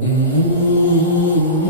Mm-hmm.